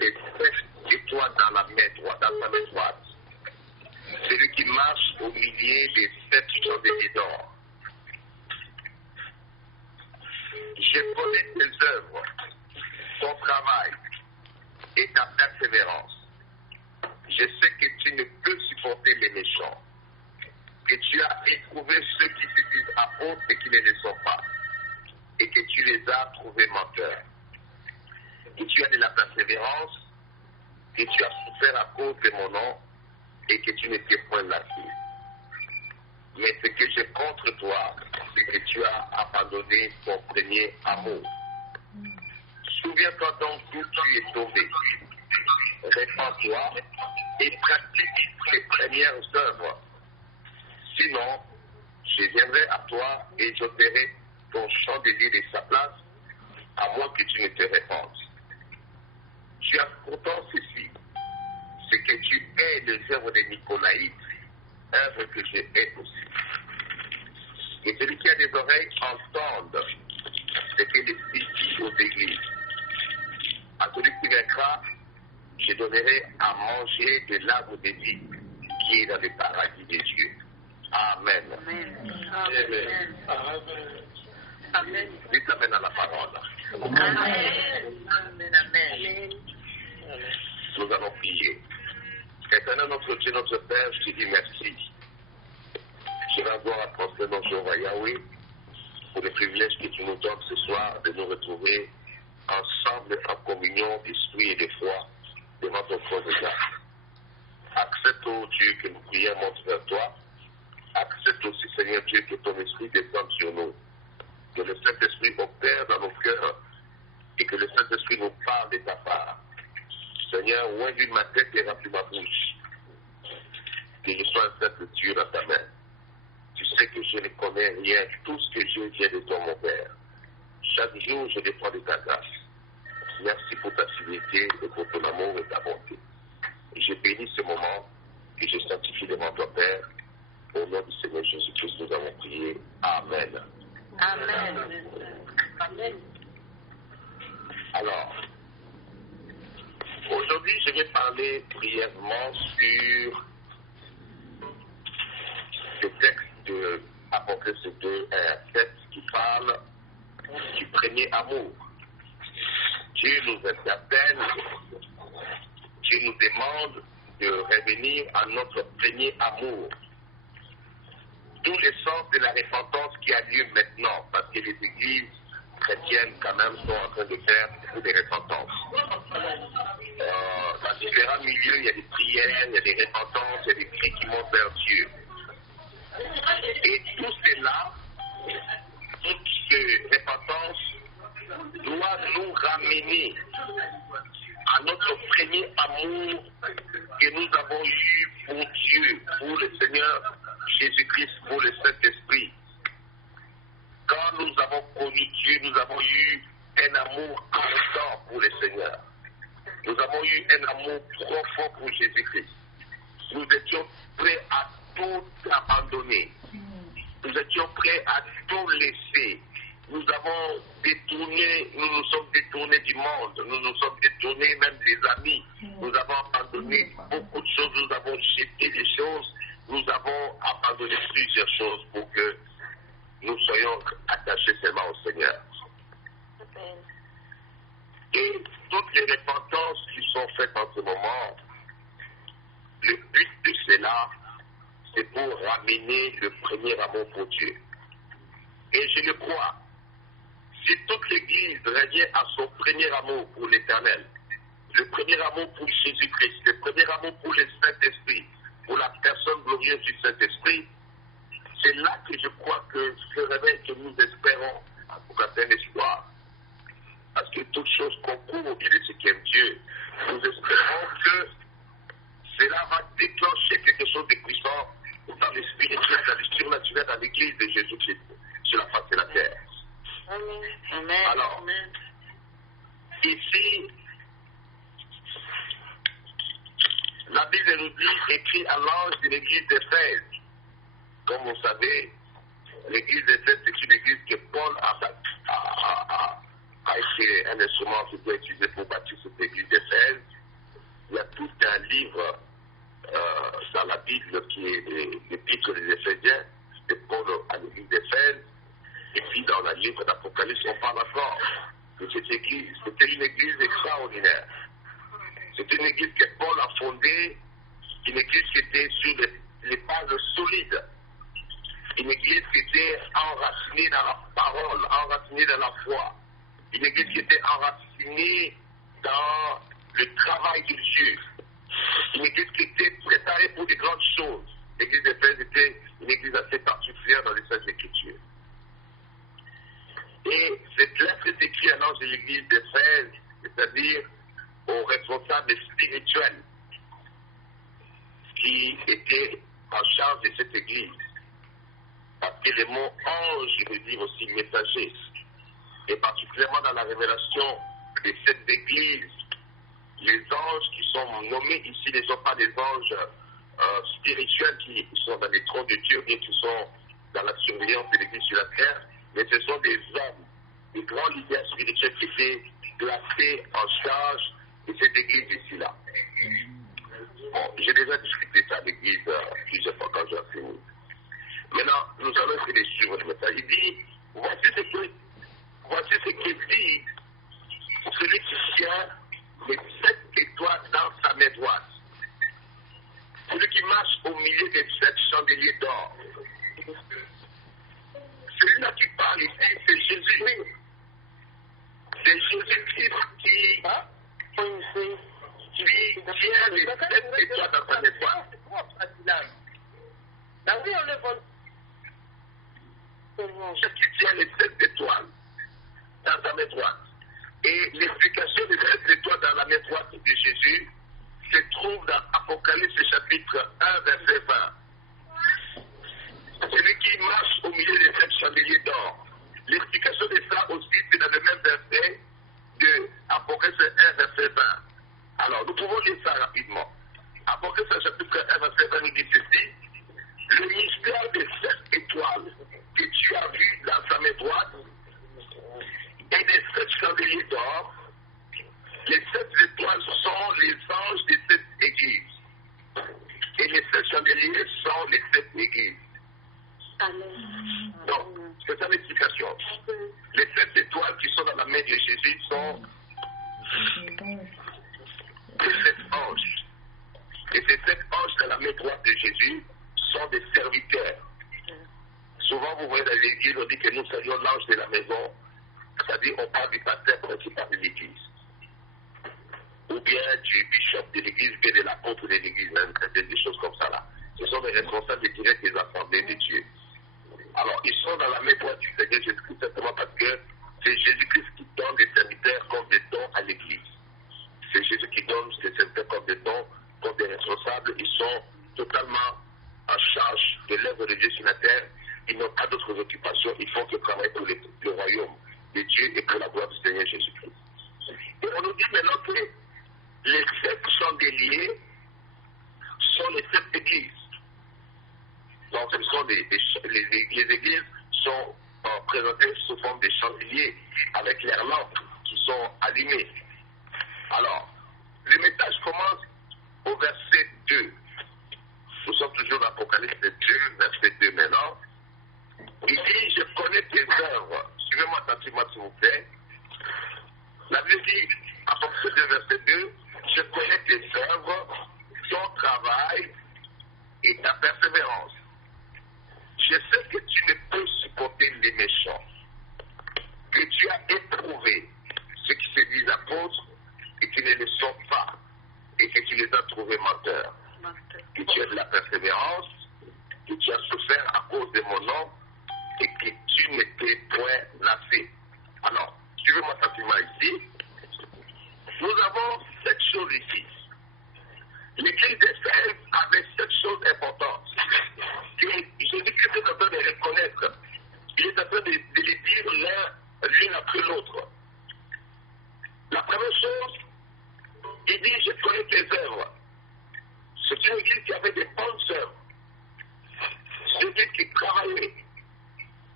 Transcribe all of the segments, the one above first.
les 7 étoiles dans la main droite, dans sa main droite. Celui qui marche au milieu des 7 chandeliers d'or. Je connais tes œuvres, ton travail et ta persévérance. Je sais que tu ne peux supporter les méchants, que tu as éprouvé ceux qui se disent apôtres et qui ne le sont pas, et que tu les as trouvés menteurs. Que tu as de la persévérance, que tu as souffert à cause de mon nom, et que tu n'étais point lassé. Mais ce que j'ai contre toi, c'est que tu as abandonné ton premier amour. Souviens-toi donc d'où tu es tombé. Répands-toi et pratique tes premières œuvres. Sinon, je viendrai à toi et j'ôterai ton chandelier de sa place, à moins que tu ne te répandes. Tu as pourtant ceci, c'est que tu hais les œuvres des Nicolaïtes, œuvres que je hais aussi. Et celui qui a des oreilles entende ce que l'Esprit dit aux églises. À celui qui vaincra, je donnerai à manger de l'arbre de vie qui est dans le paradis des dieux. Amen. Amen. Amen. Amen. Amen. Dites amen à la parole. Amen. Amen. Amen. Nous allons prier. Éternel notre Dieu, notre Père, je te dis merci. Je vais avoir à transmettre notre Jéhovah Yahweh pour le privilège que tu nous donnes ce soir de nous retrouver ensemble en communion d'esprit et de foi devant ton trône de grâce. Accepte, ô Dieu, que nous prions monte vers toi. Accepte aussi, Seigneur Dieu, que ton esprit descende sur nous. Que le Saint-Esprit opère dans nos cœurs et que le Saint-Esprit nous parle de ta part. Seigneur, ouvre ma tête et remplis ma bouche. Que je sois un simple Dieu dans ta main. Tu sais que je ne connais rien. Tout ce que j'ai vient de toi, mon Père. Chaque jour, je dépends de ta grâce. Merci pour ta fidélité et pour ton amour et ta bonté. Et je bénis ce moment et je sanctifie devant toi, Père. Au nom du Seigneur Jésus-Christ, nous avons prié. Amen. Amen. Amen. Alors, aujourd'hui, je vais parler brièvement sur ce texte de Apocalypse 2, 7 qui parle du premier amour. Dieu nous interpelle, Dieu nous demande de revenir à notre premier amour. D'où le sens de la repentance qui a lieu maintenant, parce que les églises chrétiennes quand même sont en train de faire beaucoup de repentance. Dans différents milieux, il y a des prières, il y a des repentances, il y a des cris qui montent vers Dieu. Et tout cela, toute cette repentance doit nous ramener à notre premier amour que nous avons eu pour Dieu, pour le Seigneur Jésus-Christ, pour le Saint-Esprit. Quand nous avons connu Dieu, nous avons eu un amour ardent pour le Seigneur. Nous avons eu un amour profond pour Jésus-Christ. Nous étions prêts à tout abandonner. Nous étions prêts à tout laisser. Nous avons détourné, nous nous sommes détournés du monde, nous nous sommes détournés même des amis. Nous avons abandonné beaucoup de choses, nous avons jeté des choses, nous avons abandonné plusieurs choses pour que nous soyons attachés seulement au Seigneur. Et toutes les repentances qui sont faites en ce moment, le but de cela, c'est pour ramener le premier amour pour Dieu. Et je le crois. Si toute l'Église revient à son premier amour pour l'Éternel, le premier amour pour Jésus-Christ, le premier amour pour le Saint-Esprit, pour la personne glorieuse du Saint-Esprit, c'est là que je crois que ce réveil que nous espérons pour un espoir. Parce que toute chose concourt au bien de ce qu'aime Dieu. Nous espérons que cela va déclencher quelque chose de puissant dans le spirituel, dans le surnaturel, dans l'Église de Jésus-Christ, sur la face de la terre. Amen. Alors, ici, la Bible nous dit, écrit à l'ange de l'église d'Éphèse. Comme vous savez, l'église d'Éphèse, c'est une église que Paul a été un instrument qui doit utiliser pour bâtir cette église d'Éphèse. dans le livre d'Apocalypse, on parle encore de cette église. C'était une église extraordinaire. C'était une église que Paul a fondée, une église qui était sur les bases solides. Une église qui était enracinée dans la parole, enracinée dans la foi. Une église qui était enracinée dans le travail de Dieu. Une église qui était préparée pour des grandes choses. L'église d'Éphèse était une église assez particulière dans les Saintes Écritures. Et cette lettre est écrite à l'ange de l'église d'Éphèse, c'est-à-dire aux responsables spirituels qui étaient en charge de cette église. Parce que le mot ange veut dire aussi messager. Et particulièrement dans la révélation de cette église, les anges qui sont nommés ici ne sont pas des anges spirituels qui sont dans les trônes de Dieu et qui sont dans la surveillance de l'église sur la terre, mais ce sont des hommes, des grands leaders spirituels qui étaient placés en charge de cette église ici-là. Bon, j'ai déjà discuté ça à l'église plusieurs fois quand j'ai fini. Maintenant, nous allons essayer de suivre le message. Il dit, voici ce qu'il dit celui qui tient les 7 étoiles dans sa main droite. Celui qui marche au milieu des 7 chandeliers d'or. Celui-là qui parle ici, c'est Jésus. C'est Jésus-Christ qui tient les 7 étoiles dans sa main droite. Celui qui tient les 7 étoiles dans sa main droite. Et l'explication des 7 étoiles dans la main droite de Jésus se trouve dans Apocalypse chapitre 1, verset 20. Celui qui marche au milieu des 7 chandeliers d'or. L'explication de ça aussi, c'est dans le même verset de Apocalypse 1, verset 20. Alors, nous pouvons lire ça rapidement. Apocalypse chapitre 1, verset 20 nous dit ceci. Le mystère des 7 étoiles que tu as vu dans sa main droite et des 7 chandeliers d'or, les 7 étoiles sont les anges des 7 églises. Et les 7 chandeliers sont les 7 églises. Donc, c'est ça l'explication. Les 7 étoiles qui sont dans la main de Jésus sont les 7 anges. Et ces 7 anges dans la main droite de Jésus sont des serviteurs. Souvent, vous voyez dans l'église, on dit que nous saluons l'ange de la maison, c'est-à-dire on parle du pasteur principal de l'église. Ou bien du bishop de l'église, ou bien de l'apôtre de l'église, même, des choses comme ça là. Ce sont les responsables directs des assemblées de Dieu. Alors, ils sont dans la main droite du Seigneur Jésus-Christ simplement parce que c'est Jésus-Christ qui donne des serviteurs comme des dons à l'église. C'est Jésus qui donne des serviteurs comme des dons, comme des responsables. Ils sont totalement en charge de l'œuvre de Dieu sur la terre. Ils n'ont pas d'autres occupations. Ils font que travailler pour le royaume de Dieu et pour la gloire du Seigneur Jésus-Christ. Et on nous dit maintenant que les 7 chandeliers sont les 7 églises. Donc, ce sont les églises sont présentées sous forme de chandeliers avec leurs lampes qui sont allumées. Alors, le message commence au verset 2. Nous sommes toujours dans l'Apocalypse 2, verset 2 maintenant. Il dit, je connais tes œuvres. Suivez-moi attentivement, s'il vous plaît. La Bible dit, Apocalypse 2, verset 2, je connais tes œuvres, ton travail et ta persévérance. Je sais que tu ne peux supporter les méchants, que tu as éprouvé ceux qui se disent apôtres et qui ne le sont pas, et que tu les as trouvés menteurs, que tu as de la persévérance, que tu as souffert à cause de mon nom, et que tu n'étais point lassé. Alors, suivez-moi attentivement ici. Nous avons 7 choses ici. L'église d'Éphèse avait 7 choses importantes. Et Jésus-Christ est en train de les reconnaître. Il est en train de les dire l'une après l'autre. La première chose, il dit, je connais tes œuvres. C'est une église qui avait des bonnes œuvres. C'est une église qui travaillait.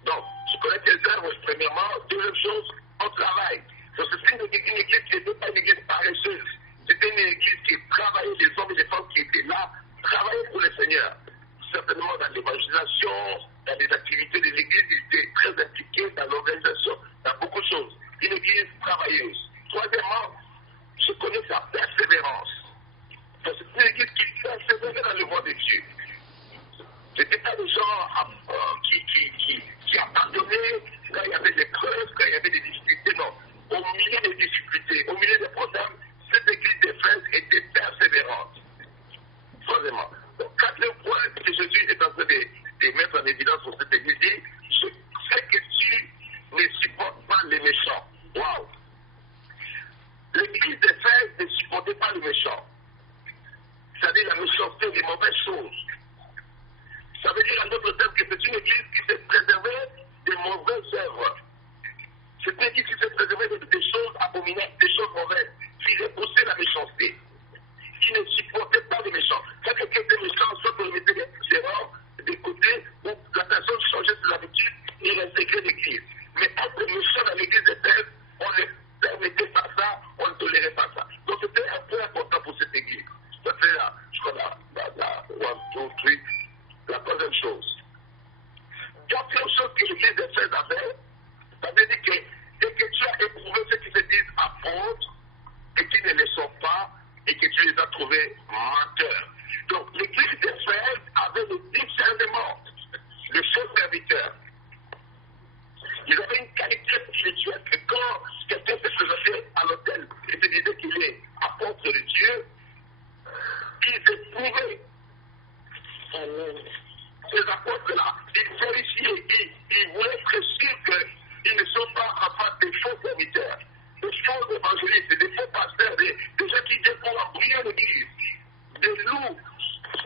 Donc, je connais tes œuvres, premièrement. Deuxième chose, on travaille. Donc, c'est une église qui n'était pas une église paresseuse. C'était une église qui travaillait, les hommes et les femmes qui étaient là, travaillaient pour le Seigneur. Certainement dans l'évangélisation, dans les activités de l'église, ils étaient très impliqués dans Dieu dit qu'il s'est préservé des choses abominables, des choses mauvaises. Il repoussait la méchanceté. Il ne supportait pas les méchants. Quand quelqu'un était méchant, soit pour mettre des erreurs de côté, ou la personne changeait ses habitudes et intégrait l'église. Mais être méchant dans l'église de Thèse, on ne permettait pas ça, on ne tolérait pas ça. Donc c'était un peu important pour cette église. Ça c'est là, je crois, la troisième chose. Quatrième chose que l'église de Thèse avait, ça veut dire que dès que tu as éprouvé ceux qui se disent apôtres et qui ne le sont pas, et que tu les as trouvés menteurs. Donc l'église d'Éphèse avait le discernement, le faux serviteur. Ils avaient une qualité spirituelle que quand quelqu'un se présentait à l'autel et se disait qu'il est apôtre de Dieu, ils éprouvaient. Ces apôtres-là, ils vérifiaient, ils voulaient être sûrs qu'ils ne sont pas en face des faux serviteurs, des faux évangélistes, des faux pasteurs, des gens qui viennent pour embrouiller l'église, des loups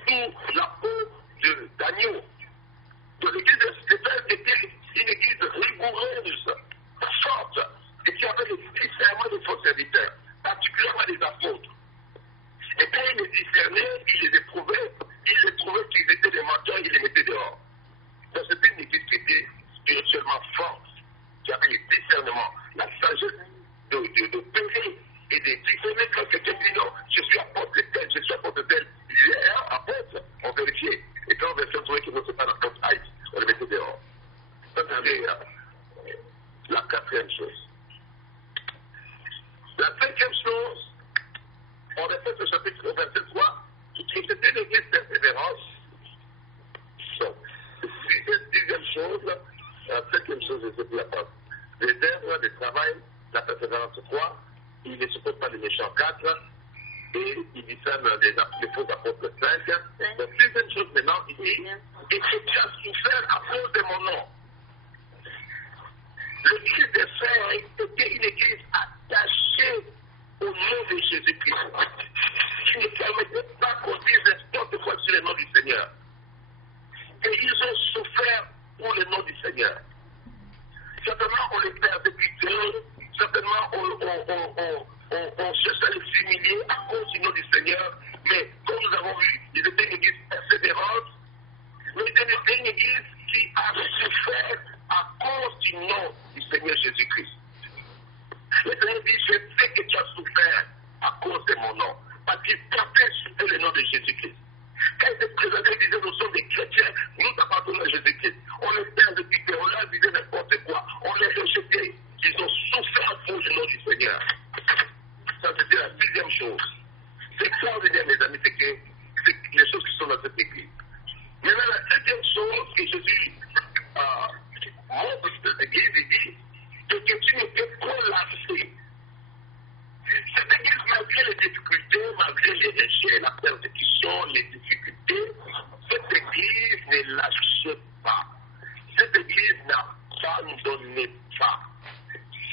sous la peau d'agneau. Donc l'église d'Éphèse était une église rigoureuse, forte, et qui avait le discernement des faux serviteurs, particulièrement des apôtres. Et quand ils les discernaient, ils les éprouvaient, ils les trouvaient qu'ils étaient des menteurs, ils les mettaient dehors. Donc c'était une église qui était spirituellement forte, qui avait le discernement, la sagesse de payer et de discerner quand quelqu'un dit non, je suis apôtre de tel, je suis apôtre de tel. Il disait, apôtre, on vérifiait. Et quand on vérifiait, on trouvait qu'il ne était pas l'apôtre Aïe, on le mettait dehors. Ça c'était la quatrième chose. La cinquième chose, on répète le chapitre 23, qui c'était l'église de persévérance. Donc, dixième chose, la cinquième chose, je ne sais plus la part. Les œuvres de travail, la persévérance 3, il ne supporte pas les méchants 4, et il discerne les faux apôtres 5. La sixième chose maintenant, il dit, et que tu as souffert à cause de mon nom. L'église des frères était une église attachée au nom de Jésus-Christ, qui ne permettait pas qu'on dise n'importe quoi sur le nom du Seigneur. Et ils ont souffert pour le nom du Seigneur. Certainement, on les persécutait, certainement, on cherchait à les humilier à cause du nom du Seigneur, mais comme nous avons vu, ils étaient une église persévérante, mais ils étaient une église qui a souffert à cause du nom du Seigneur Jésus-Christ. Le Seigneur dit, je sais que tu as souffert à cause de mon nom, parce qu'il portait sur eux le nom de Jésus-Christ. Quand ils se présentaient, ils disaient, nous sommes des chrétiens, nous appartenons à Jésus-Christ. On les persécutait, on leur disait n'importe quoi, on les rejetait. Ils ont souffert pour le nom du Seigneur. Ça, c'était la sixième chose. C'est extraordinaire, mes amis, c'est les choses qui sont dans cette église. Maintenant, la septième chose que Jésus montre cette église, il dit, c'est que tu n'étais pas lassé. Cette église, malgré les difficultés, malgré les recherches, la persécution, les difficultés, cette église ne lâchait pas. Cette église n'abandonnait pas.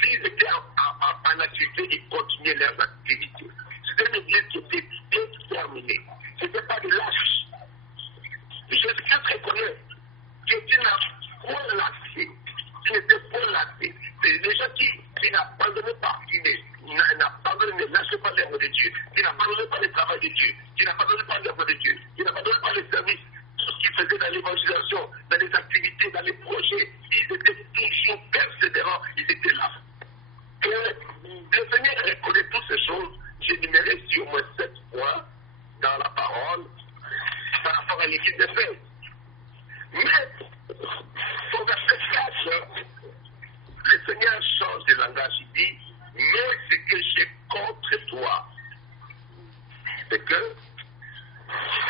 S'ils étaient en activité, ils continuaient leurs activités. C'était une église qui était déterminée. Ce n'était pas des lâches. Jésus-Christ reconnaît que tu n'as pas lâché. Tu n'étais pas lâché. C'est des gens qui n'abandonnaient pas, qui ne lâchaient pas l'œuvre de Dieu, qui n'abandonnaient pas le travail de Dieu, qui n'abandonnaient pas l'œuvre de Dieu, qui n'abandonnaient pas les services, tout ce qu'ils faisaient dans l'évangélisation, dans les activités, dans les projets. Ils étaient toujours persévérants, ils étaient là. Et le Seigneur reconnaît toutes ces choses. J'ai numéré sur au moins 7 points dans la parole par rapport à l'équipe de fait. Mais, au verset 4, le Seigneur change de langage. Il dit, mais ce que j'ai contre toi, c'est que,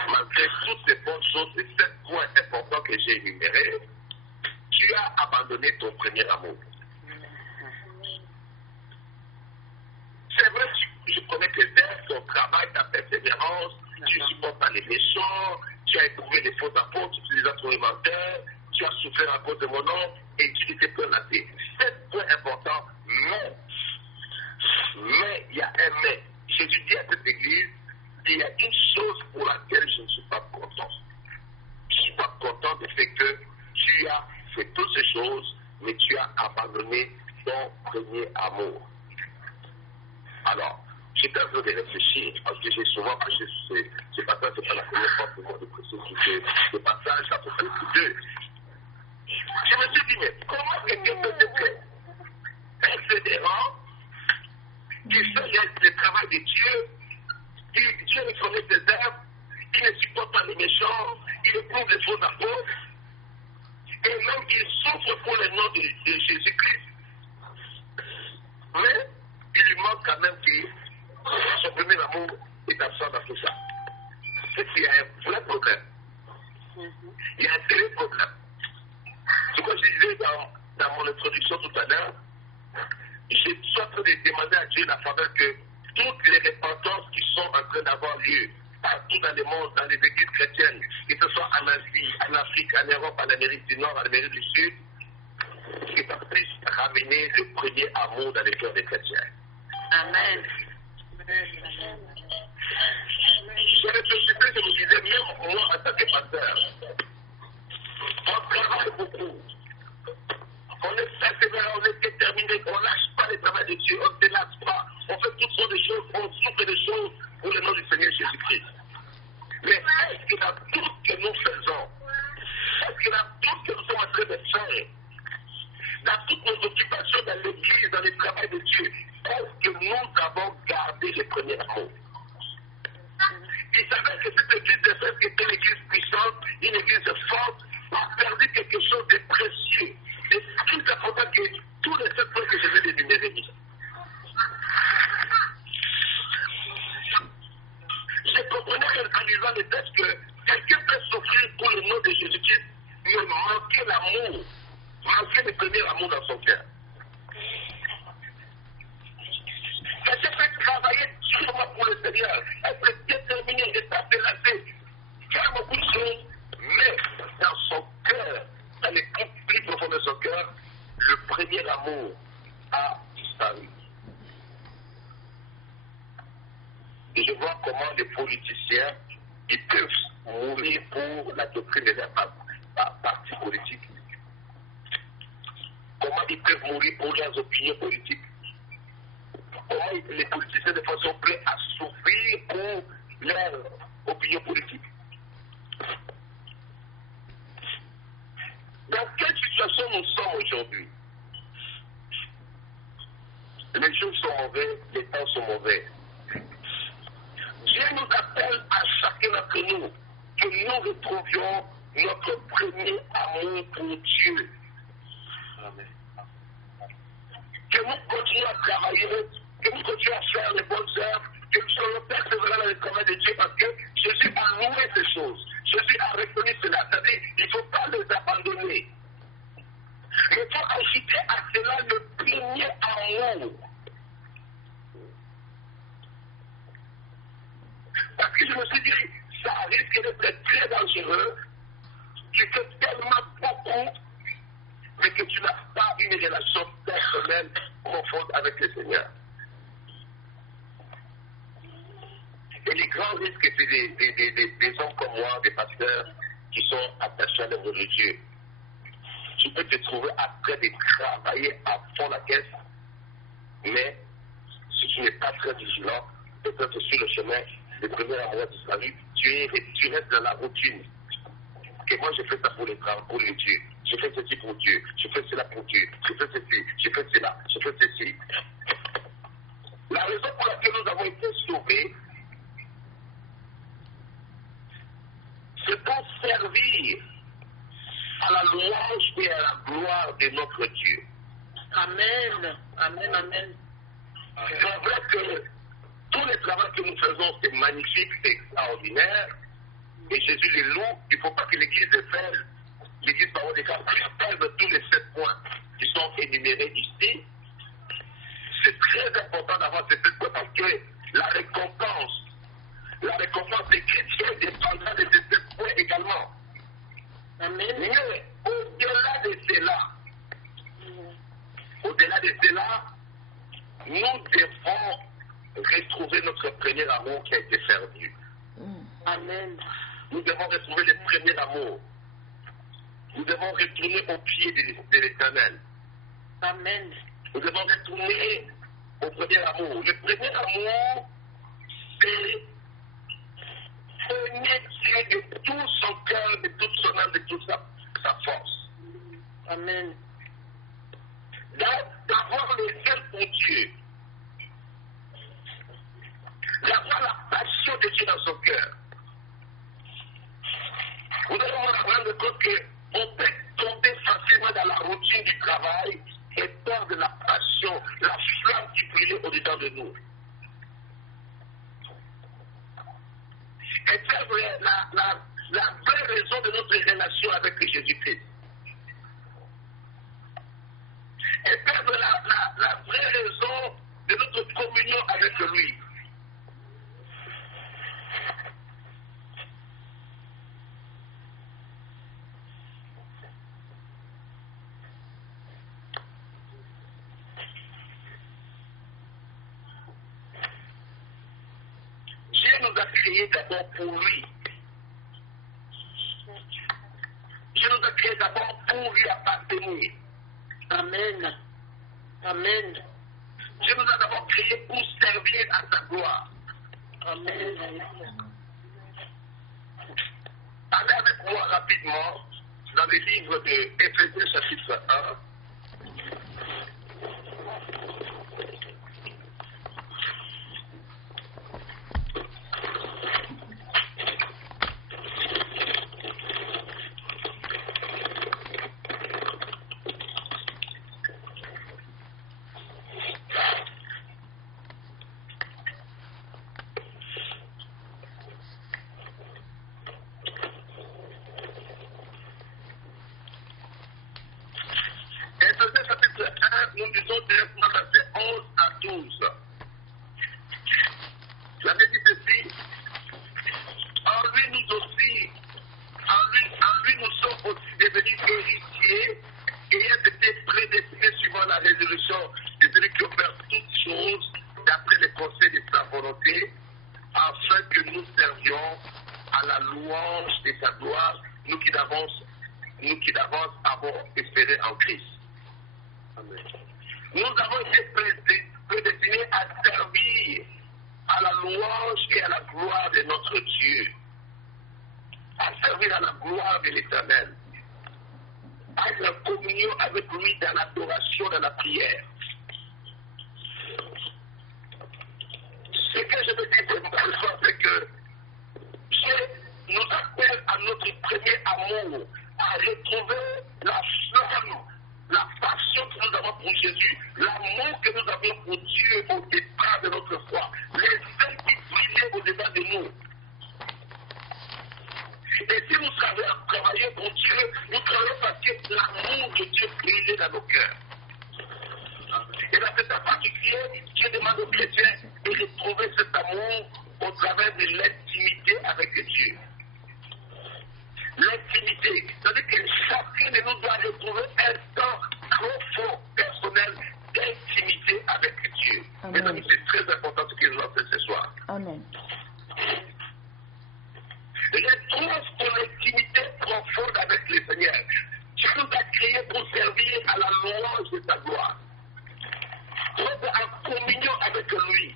malgré toutes ces bonnes choses, ces 7 points importants que j'ai énumérés, tu as abandonné ton premier amour. C'est vrai, je connais tes œuvres, ton travail, ta persévérance, tu ne supportes pas les méchants, tu as éprouvé les faux apôtres, tu les as trouvés menteurs, tu as souffert à cause de mon nom et tu n'étais pas lassé. 7 points importants, mais il y a un mais. Jésus dit à cette église, il y a une chose pour laquelle je ne suis pas content. Je ne suis pas content du fait que tu as fait toutes ces choses, mais tu as abandonné ton premier amour. Alors, j'étais un peu de réfléchir, parce que j'ai souvent, parce que c'est pas ça, c'est pas la première fois pour moi de préciser ce passage, d'Apocalypse 2. Je me suis dit, mais comment quelqu'un peut être persévérant, qui fait le travail de Dieu, qui Dieu reconnaît ses œuvres, qui ne supporte pas les méchants, il éprouve les faux apôtres, et même il souffre pour le nom de Jésus-Christ. Mais il lui manque quand même que son premier amour est absent dans tout ça. C'est qu'il y a un vrai problème. Il y a un sérieux problème. Ce que je disais dans mon introduction tout à l'heure, je suis en train de demander à Dieu la faveur que toutes les repentances qui sont en train d'avoir lieu partout dans le monde, dans les églises chrétiennes, que ce soit en Asie, en Afrique, en Europe, en Amérique du Nord, en Amérique du Sud, que ça puisse ramener le premier amour dans les cœurs des chrétiens. Amen. Je réfléchissais, je me disais, même moi en tant que pasteur, on travaille beaucoup. On est persévérant, on est déterminé, on ne lâche pas le travail de Dieu, on ne se lâche pas, on fait toutes sortes de choses, on souffre des choses pour le nom du Seigneur Jésus-Christ. Mais est-ce que dans tout ce que nous faisons, est-ce que dans tout ce que nous sommes en train de faire, dans toutes nos occupations dans l'église, dans le travail de Dieu, est-ce que nous avons gardé le premier amour? Il savait que cette église de fait était une église puissante, une église forte, a perdu quelque chose de précieux. Et plus important que tous les 7 points que je vais énumérer ici. Je comprenais en lisant les textes que quelqu'un peut souffrir pour le nom de Jésus-Christ, mais manquer l'amour, manquer le premier amour dans son cœur. Quelqu'un peut travailler durement pour le Seigneur, être déterminé, être délassé, faire beaucoup de choses, mais dans son cœur, dans les plus profonds de son cœur, le premier amour a disparu. Et je vois comment les politiciens, ils peuvent mourir pour la doctrine de leur parti politique. Comment ils peuvent mourir pour leurs opinions politiques. Comment les politiciens de façon prêts à souffrir pour leur opinion politique. Dans quelle situation nous sommes aujourd'hui? Les jours sont mauvais, les temps sont mauvais. Dieu nous appelle à chacun d'entre nous que nous retrouvions notre premier amour pour Dieu. Amen. Que nous continuions à travailler, que nous continuions à faire les bonnes œuvres, que nous soyons persévérants dans le travail de Dieu parce que Jésus a loué ces choses. Jésus a reconnu cela. C'est-à-dire qu'il ne faut pas les abandonner. Mais il faut ajouter à cela le premier amour. Parce que je me suis dit, ça risque d'être très dangereux. Tu fais tellement beaucoup, mais que tu n'as pas une relation personnelle profonde avec le Seigneur. Et les grands risques, c'est des hommes comme moi, des pasteurs, qui sont attachés à l'œuvre de Dieu. Tu peux te trouver après de travailler à fond la caisse, mais si tu n'es pas très vigilant, peut-être sur le chemin, le premier amour disparu, tu restes dans la routine. Que moi je fais ça pour les Dieu, je fais ceci pour Dieu, je fais cela pour Dieu, je fais ceci, je fais cela, je fais ceci. La raison pour laquelle nous avons été sauvés, c'est pour servir à la louange et à la gloire de notre Dieu. Amen. Amen. Amen. C'est vrai que tout le travail que nous faisons, c'est magnifique, c'est extraordinaire. Et Jésus les loue. Il ne faut pas que l'Église fasse, l'Église parole des cas, perdre tous les 7 points qui sont énumérés ici. C'est très important d'avoir ces 7 points parce que la récompense des chrétiens dépendra de ces 7 points également. Amen. Mais au-delà de cela, nous devons retrouver notre premier amour qui a été perdu. Amen. Nous devons retrouver le premier amour. Nous devons retourner au pied de l'Éternel. Amen. Nous devons retourner au premier amour. Le premier amour, c'est aimer Dieu de tout son cœur, de toute son âme, de toute sa force. Amen. D'avoir le zèle pour Dieu. D'avoir la passion de Dieu dans son cœur. Vous devez vous rendre compte qu'on peut tomber facilement dans la routine du travail et perdre la passion, la flamme qui brillait au-dedans de nous. Et perdre la vraie raison de notre relation avec Jésus-Christ. Et perdre la vraie raison de notre communion avec lui. Dieu nous a créés d'abord pour lui. Dieu nous a créés d'abord pour lui appartenir. Amen. Amen. Dieu nous a d'abord créés pour servir à sa gloire. Amen. Allez avec moi rapidement dans le livre de Éphésiens chapitre 1. Éphésiens chapitre 1, nous lisons directement versets 11 à 12. La Bible dit ceci, en lui nous sommes aussi devenus héritiers, ayant été prédestinés suivant la résolution de celui qui opère toutes choses d'après les conseils de sa volonté, afin que nous servions à la louange de sa gloire, nous qui d'avance avons espéré en Christ. Amen. Nous avons été prédestinés à servir à la louange et à la gloire de notre Dieu, à servir à la gloire de l'Éternel, à être en communion avec lui dans l'adoration, dans la prière. Ce que je veux dire, c'est que Dieu nous appelle à notre premier amour, à retrouver la flamme, la passion que nous avons pour Jésus, l'amour que nous avons pour Dieu au départ de notre foi, les ailes qui brillaient au-dedans de nous. Et si nous travaillons pour Dieu, nous travaillons parce que l'amour de Dieu brillait dans nos cœurs. Et dans cet état particulier, Dieu demande aux chrétiens de retrouver cet amour au travers de l'intimité avec Dieu. L'intimité, c'est-à-dire que chacun de nous doit retrouver un temps profond, personnel, d'intimité avec Dieu. Amen. Mes amis, c'est très important ce que nous avons fait ce soir. Amen. Retrouve ton intimité profonde avec le Seigneur. Dieu nous a créés pour servir à la louange de sa gloire. Sois en communion avec lui.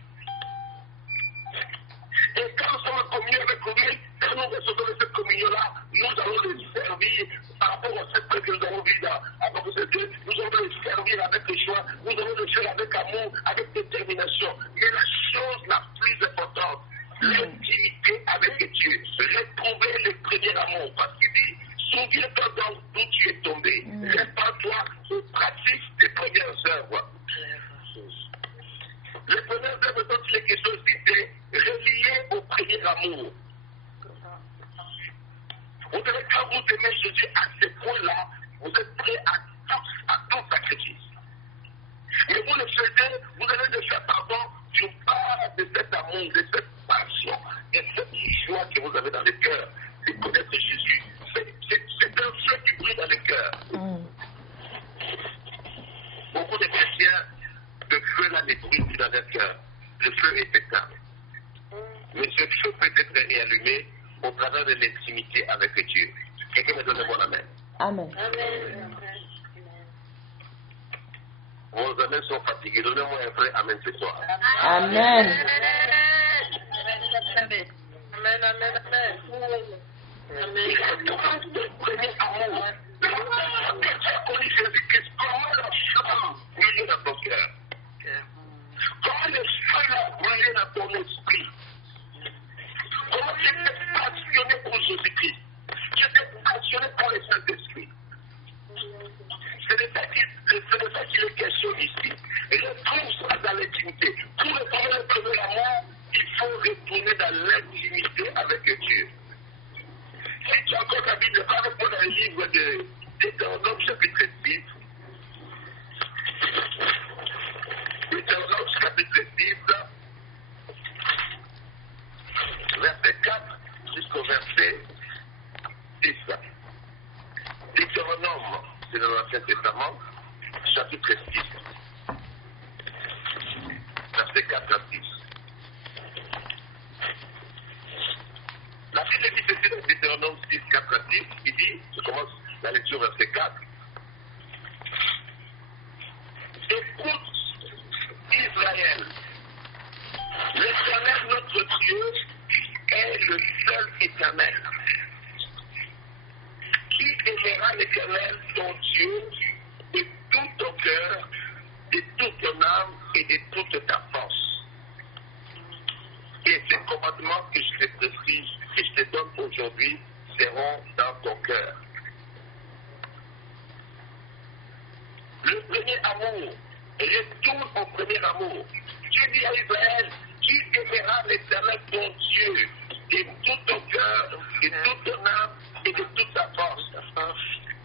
Et quand nous sommes en communion avec lui, quand nous recevons cette communion-là, nous allons le servir par rapport au secret que nous avons vu avant que Dieu. Nous allons le servir avec joie, nous allons le faire avec amour, avec détermination. Mais la chose la plus importante, l'intimité avec Dieu. Retrouver le premier amour. Parce qu'il dit, souviens-toi d'où tu es tombé. Répands-toi et pratique tes premières œuvres. Les premières œuvres dont il est question ici, c'est relié au premier amour. Vous savez, quand vous aimez Jésus à ce point-là, vous êtes prêt à tout sacrifice. Et vous le faites, vous allez le faire, pardon, sur base de cet amour, de cette passion, et cette joie que vous avez dans le cœur de connaître Jésus. C'est un feu qui brille dans le cœur. Beaucoup de chrétiens, le feu là ne brille plus dans leur cœur. Le feu est éteint. Mais ce feu peut être réallumé au travers de l'intimité avec Dieu. Quelqu'un me donne un bon amen. Amen. Amen. Vos amis sont fatigués. Donnez-moi un vrai amen ce soir. Amen. Amen. Amen, amen, amen. Amen. Premier amour. Quand tu as connu Jésus-Christ, comment la flamme a brûlé dans ton cœur? Comment le feu a brûlé dans ton esprit? Comment tu étais passionné pour Jésus-Christ? Tu étais passionné pour le Saint-Esprit. Ce n'est pas qu'il est question ici. Retrouve ça dans l'intimité. Pour retrouver le premier amour, il faut retourner dans l'intimité avec Dieu. Si tu as encore la Bible, va répondre dans le livre de Deutéronome chapitre 6. Deutéronome chapitre 6, verset 4 jusqu'au verset 6. Deutéronome, c'est dans l'Ancien Testament, chapitre 6, verset 4 à 6. La Bible dit ceci dans Deutéronome 6, 4 à 6, il dit, je commence la lecture verset 4. Écoute, Israël, l'Éternel notre Dieu est le seul Éternel. Qui aimera l'Éternel ton Dieu de tout ton cœur, de toute ton âme et de toute ta force. Et ces commandements que je te précise, que je te donne aujourd'hui, seront dans ton cœur. Le premier amour, retourne au premier amour. Dieu dit à Israël, qui aimera l'Éternel ton Dieu de tout ton cœur, de toute ton âme et de toute ta force.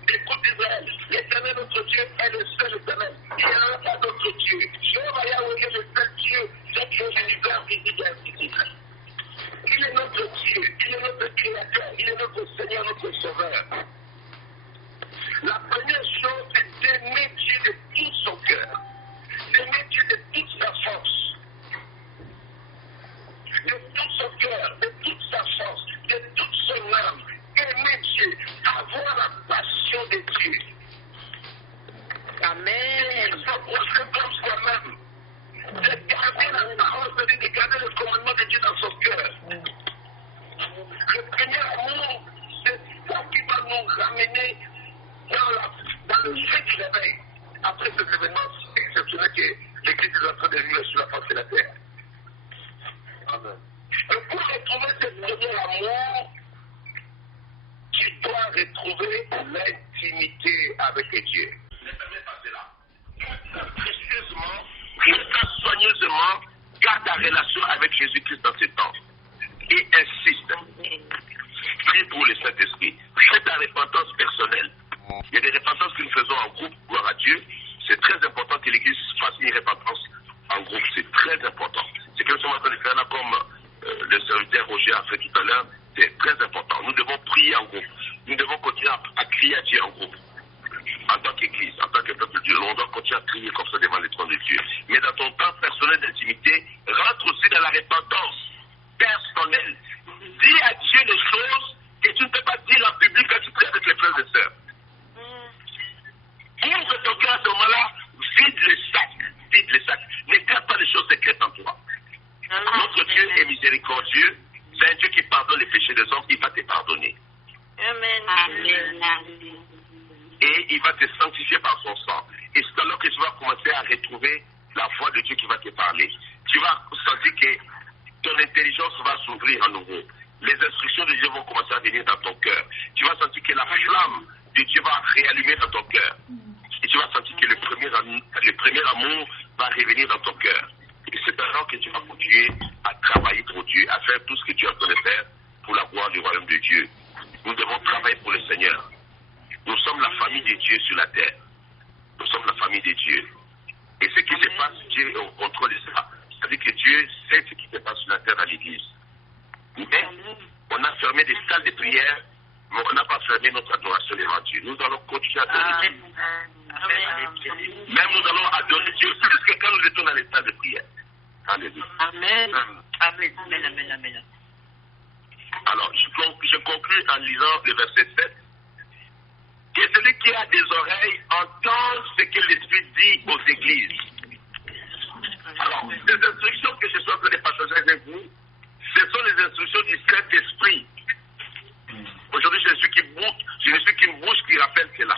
Écoute Israël, l'Éternel notre Dieu est le seul Éternel. Il n'y a pas d'autre Dieu. Jéhovah Yahweh est le seul Dieu, c'est Dieu de l'univers visible et invisible. Il est notre Dieu, il est notre Créateur, il est notre Seigneur, notre Sauveur. La première chose, c'est d'aimer Dieu de tout son cœur, d'aimer Dieu de toute sa force, de tout son cœur, de toute sa force, de toute son âme. Aimer Dieu, avoir la passion de Dieu. Amen. S'approcher comme soi-même. De garder la parole de Dieu, de garder le commandement de Dieu dans son cœur. Le premier amour, c'est ça qui va nous ramener dans le fait du réveil. Après ces événements exceptionnels que l'Église est en train de vivre sur la face de la terre. Amen. Et pour retrouver ce premier amour, tu dois retrouver l'intimité avec Dieu. Ne permets pas cela. Précieusement, soigneusement, garde ta relation avec Jésus-Christ dans ces temps. Et insiste. Prie pour le Saint-Esprit. Fais ta repentance personnelle. Il y a des repentances que nous faisons en groupe, gloire à Dieu. C'est très important que l'Église fasse une repentance en groupe. C'est très important. C'est que nous sommes en train de faire là comme le serviteur Roger a fait tout à l'heure. C'est très important. Nous devons prier en groupe. Nous devons continuer à crier à Dieu en groupe. En tant qu'Église, en tant que peuple de Dieu, on doit continuer à crier comme ça devant le trône de Dieu. Mais dans ton temps personnel d'intimité, rentre aussi dans la repentance personnelle. Dis à Dieu les choses que tu ne peux pas dire en public quand tu pries avec les frères et sœurs. Ouvre ton cœur à ce moment-là, vide les sacs. Ne garde pas les choses secrètes en toi. Notre Dieu est miséricordieux. C'est un Dieu qui pardonne les péchés des hommes, il va te pardonner. Amen. Et il va te sanctifier par son sang. Et c'est alors que tu vas commencer à retrouver la voix de Dieu qui va te parler. Tu vas sentir que ton intelligence va s'ouvrir à nouveau. Les instructions de Dieu vont commencer à venir dans ton cœur. Tu vas sentir que la flamme de Dieu va réallumer dans ton cœur. Et tu vas sentir que le premier amour va revenir dans ton cœur. Et c'est alors que tu vas continuer à travailler pour Dieu, à faire tout ce que tu es en train de faire pour la gloire du royaume de Dieu. Nous devons travailler pour le Seigneur. Nous sommes la famille de Dieu sur la terre. Nous sommes la famille de Dieu. Et ce qui se passe, Dieu est au contrôle de ça. C'est-à-dire que Dieu sait ce qui se passe sur la terre à l'Église. Mais on a fermé des salles de prière, mais on n'a pas fermé notre adoration devant Dieu. Nous allons continuer à adorer Dieu. Même nous allons adorer Dieu jusqu'à quand nous étions dans les salles de prière. Alléluia. Amen. Amen. Alors, je conclue en lisant le verset 7. Que celui qui a des oreilles entende ce que l'Esprit dit aux églises. Alors, les instructions que je suis en train de partager avec vous, ce sont les instructions du Saint-Esprit. Aujourd'hui, je ne suis qu'une bouche qui rappelle cela.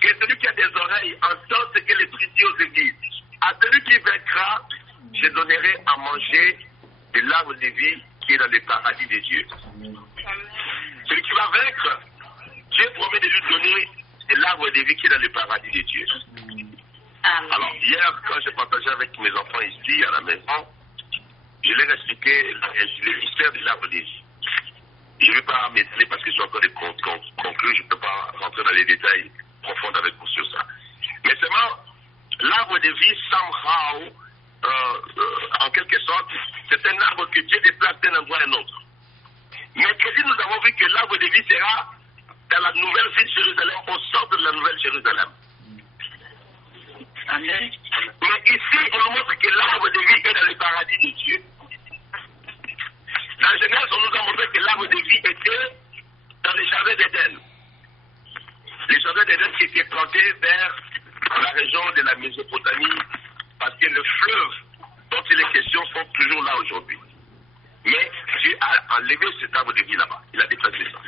Que celui qui a des oreilles entende ce que l'Esprit dit aux églises. À celui qui vaincra, je donnerai à manger de l'arbre de vie qui est dans le paradis de Dieu. Celui qui va vaincre, Dieu promet de lui donner de l'arbre de vie qui est dans le paradis de Dieu. Alors, hier, quand j'ai partagé avec mes enfants ici, à la maison, je leur ai expliqué le mystère de l'arbre de vie. Je ne vais pas m'étaler parce que je suis encore conclu, je ne peux pas rentrer dans les détails profonds avec vous sur ça. Mais seulement, l'arbre de vie, somehow, en quelque sorte, c'est un arbre que Dieu déplace d'un endroit à un autre. Mercredi, nous avons vu que l'arbre de vie sera dans la nouvelle ville de Jérusalem, au centre de la nouvelle Jérusalem. Amen. Mais ici, on nous montre que l'arbre de vie est dans le paradis de Dieu. Dans Genèse, on nous a montré que l'arbre de vie était dans le jardin d'Éden. Le jardin d'Éden qui était planté vers la région de la Mésopotamie, parce que le fleuve dont il est question sont toujours là aujourd'hui. Mais Dieu a enlevé cet arbre de vie là-bas. Il a déplacé ça.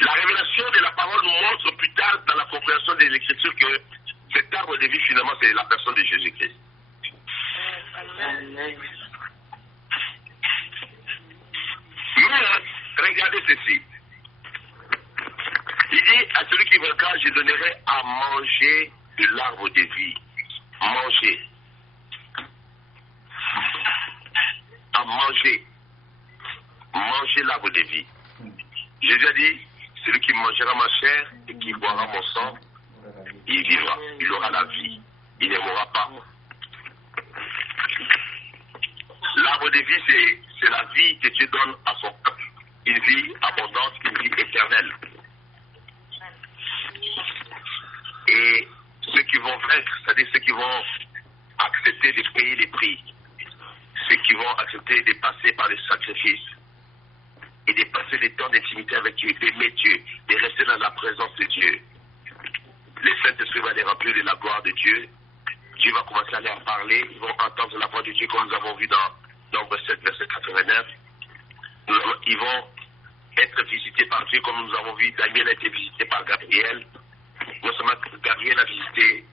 La révélation de la parole nous montre plus tard dans la compréhension de l'Écriture que cet arbre de vie, finalement, c'est la personne de Jésus-Christ. Amen. Mais, regardez ceci. Il dit à celui qui vaincra, je donnerai à manger de l'arbre de vie. Manger. À manger. Manger l'arbre de vie. Jésus a dit, celui qui mangera ma chair et qui boira mon sang, il vivra. Il aura la vie. Il ne mourra pas. L'arbre de vie, c'est la vie que Dieu donne à son peuple. Une vie abondante, une vie éternelle. Et ceux qui vont vaincre, c'est-à-dire ceux qui vont accepter de payer les prix, ceux qui vont accepter de passer par les sacrifices et de passer des temps d'intimité avec Dieu, d'aimer Dieu, de rester dans la présence de Dieu. Le Saint-Esprit va les remplir de la gloire de Dieu. Dieu va commencer à leur parler. Ils vont entendre la voix de Dieu comme nous avons vu dans Nombre 7, verset 89. Ils vont être visités par Dieu comme nous avons vu. Daniel a été visité par Gabriel. Non seulement Gabriel a visité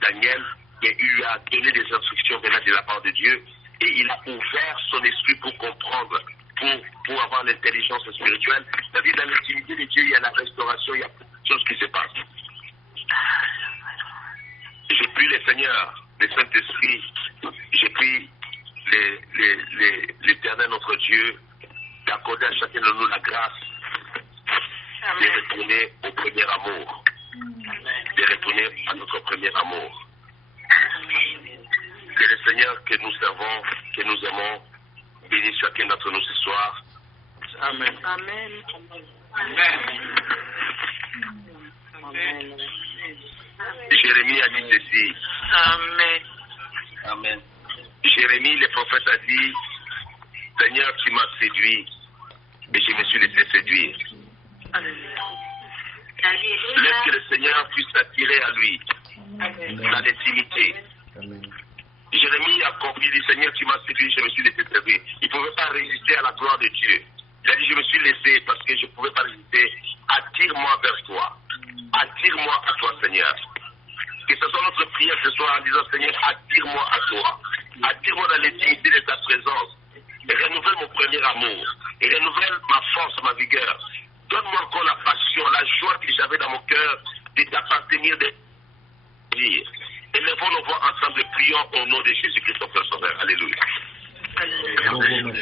Daniel, mais il lui a donné des instructions venant de la part de Dieu. Et il a ouvert son esprit pour comprendre, pour avoir l'intelligence spirituelle. C'est-à-dire dans l'intimité de Dieu, il y a la restauration, il y a beaucoup de choses qui se passent. J'ai pris le Seigneur, le Saint-Esprit, j'ai pris l'Éternel notre Dieu, d'accorder à chacun de nous la grâce de retourner au premier amour, de retourner à notre premier amour. Que le Seigneur que nous servons, que nous aimons, bénisse chacun d'entre nous ce soir. Amen. Amen. Amen. Jérémie a dit ceci. Amen. Amen. Jérémie, le prophète, a dit, Seigneur, tu m'as séduit, et je me suis laissé séduire. Laisse que le Seigneur puisse s'attirer à lui, dans l'intimité. Jérémie a compris, dit, Seigneur, tu m'as séduit, je me suis laissé séduire. Il ne pouvait pas résister à la gloire de Dieu. Il a dit, je me suis laissé parce que je ne pouvais pas résister. Attire-moi vers toi. Attire-moi à toi, Seigneur. Que ce soit notre prière ce soir en disant, Seigneur, attire-moi à toi. Attire-moi dans l'intimité de ta présence. Et renouvelle mon premier amour. Et renouvelle ma force, ma vigueur. Donne-moi encore la passion, la joie que j'avais dans mon cœur de t'appartenir, de dire. Élevons nos voix ensemble et prions au nom de Jésus-Christ, notre Sauveur. Alléluia. Alléluia.